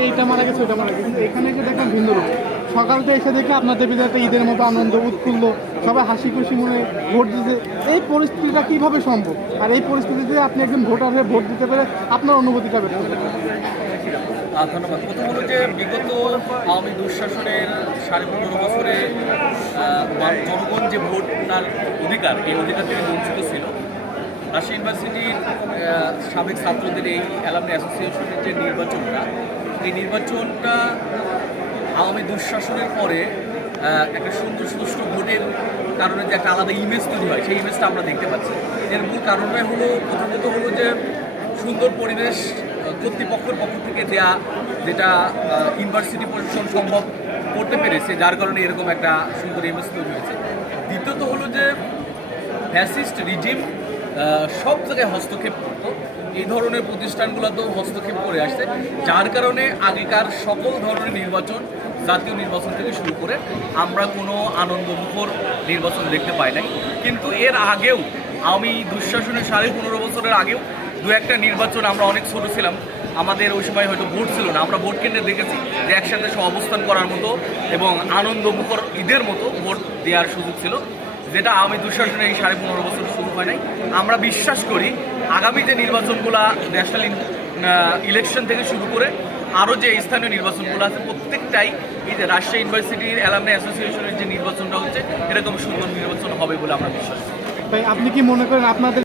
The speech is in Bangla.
এইটা মারা গেছে ওইটা মারা গেছে, এখানে এসে দেখেন ভিন্ন রূপ। সকালটা এসে দেখে আপনাদের ভিতরে একটা ঈদের মতো আনন্দ উৎফুল্ল, সবাই হাসি খুশি মনে ভোট দিতে। এই পরিস্থিতিটা কিভাবে সম্ভব? আর এই পরিস্থিতিতে আপনি একজন ভোটার হয়ে ভোট দিতে পেরে আপনার অনুভূতিটা বের করবেন। ধন্যবাদ। প্রথম হলো যে বিগত আওয়ামী দুঃশাসনের 15.5 বছরে জনগণ যে ভোট তার অধিকার, এই অধিকার থেকে বঞ্চিত ছিল। রাজশাহী ইউনিভার্সিটির সাবেক ছাত্রদের এই অ্যালামনি অ্যাসোসিয়েশনের যে নির্বাচনটা, এই নির্বাচনটা আওয়ামী দুঃশাসনের পরে একটা সুন্দর সুষ্ঠু ভোটের কারণে যে একটা আলাদা ইমেজ তৈরি হয়, সেই ইমেজটা আমরা দেখতে পাচ্ছি। এর মূল কারণটাই হলো, প্রথমত হলো যে সুন্দর পরিবেশ কর্তৃপক্ষের পক্ষ থেকে দেয়া, যেটা ইউনিভার্সিটি প্রশাসন সম্ভব করতে পেরেছে, যার কারণে এরকম একটা সুন্দর ইমেজ তৈরি হয়েছে। দ্বিতীয়ত হলো যে ফ্যাসিস্ট রিজিম সব জায়গায় হস্তক্ষেপ করতো, এই ধরনের প্রতিষ্ঠানগুলোতেও হস্তক্ষেপ করে আসছে, যার কারণে আগেকার সকল ধরনের নির্বাচন, জাতীয় নির্বাচন থেকে শুরু করে আমরা কোনো আনন্দমুখর নির্বাচন দেখতে পাই নাই। কিন্তু এর আগেও আমি দুঃশাসনের 15.5 বছরের আগেও দু একটা নির্বাচন, আমরা অনেক ছোটো ছিলাম, আমাদের ওই সময় হয়তো ভোট ছিল না, আমরা ভোট কেন্দ্রে দেখেছি যে একসাথে অবস্থান করার মতো এবং আনন্দমুখর ঈদের মতো ভোট দেওয়ার সুযোগ ছিল, যেটা আওয়ামী দুঃশাসনের এই 15.5 বছর শুরু হয় নাই। আমরা বিশ্বাস করি আগামী যে নির্বাচনগুলো, ন্যাশনাল ইলেকশন থেকে শুরু করে আরও যে স্থানীয় নির্বাচনগুলো আছে, প্রত্যেকটাই এই যে রাজশাহী ইউনিভার্সিটির অ্যালামনি অ্যাসোসিয়েশনের যে নির্বাচনটা হচ্ছে, এরকম সুন্দর নির্বাচন হবে বলে আমরা বিশ্বাস করি। তাই আপনি কি মনে করেন আপনাদের